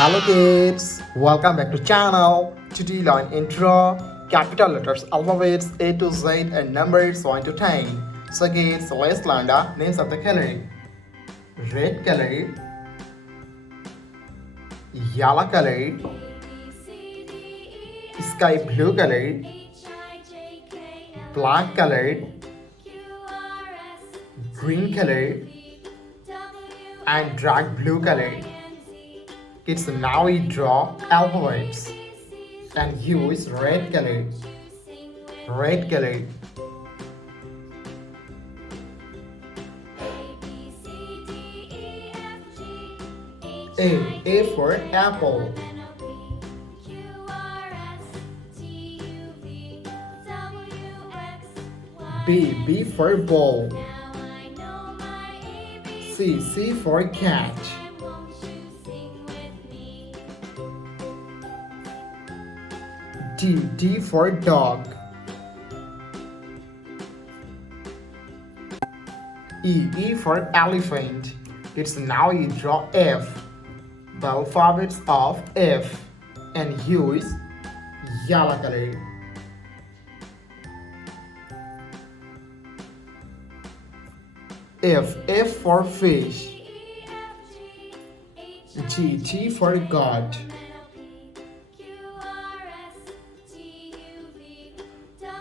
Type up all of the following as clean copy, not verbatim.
Hello kids, welcome back to channel. Today learn intro, capital letters, alphabets A to Z and numbers 1 to 10. So kids, let's learn the names of the color. Red color, yellow color, sky blue color, black color, green color, and dark blue color. Kids, now we draw alphabets and use red color. Red color. A for apple. B for ball. C for cat. D for dog. E for elephant. It's now you draw F. The alphabets of F and use yellow color. F for fish. G for God.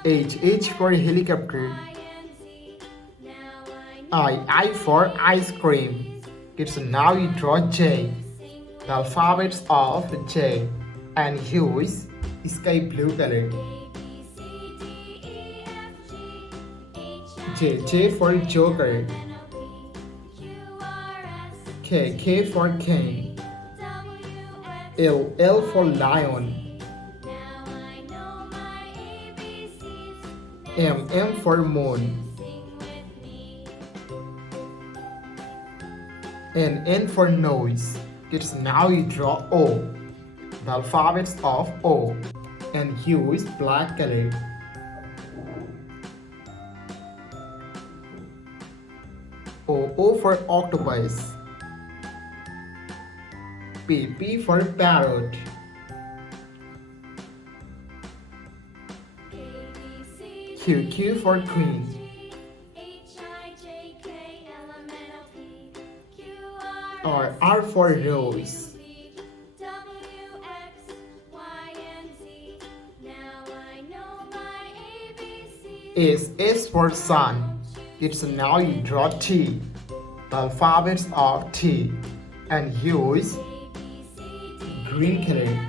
H for helicopter. I for ice cream. It's now you draw J. The alphabets of J and use sky blue color. J for joker. K for king. L for lion. M for moon. N for nose. It's now you draw O. The alphabets of O and use black color. O for octopus. P for parrot. Q for queen. R for rose. S for sun. It's now you draw T. The alphabets of T and use green color.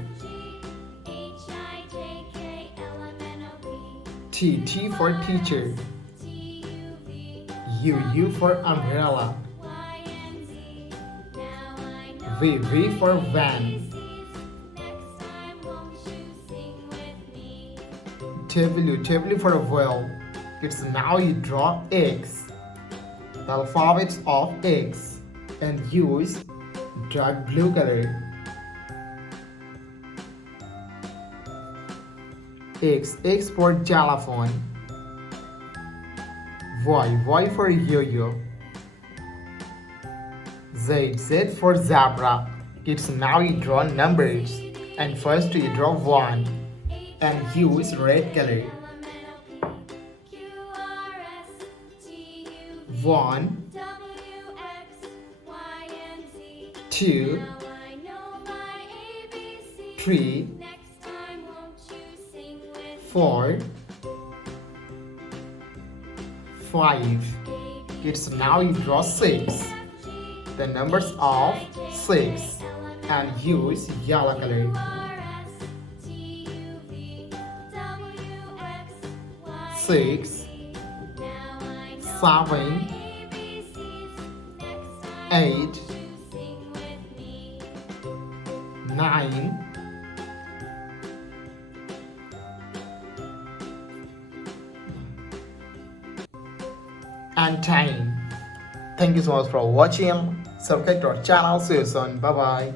T for teacher. U for umbrella. V for van. W for whale. It's now you draw X. The alphabets of X and use dark blue color. X for xylophone. Y for yo-yo. Z for zebra. It's now you draw numbers and first you draw 1 and use red color. 1 2 3 4 5. It's now you draw 6. The numbers of 6 and use yellow color. 6 7 8 9 and 10. Thank you so much for watching. Subscribe to our channel. See you soon. Bye bye.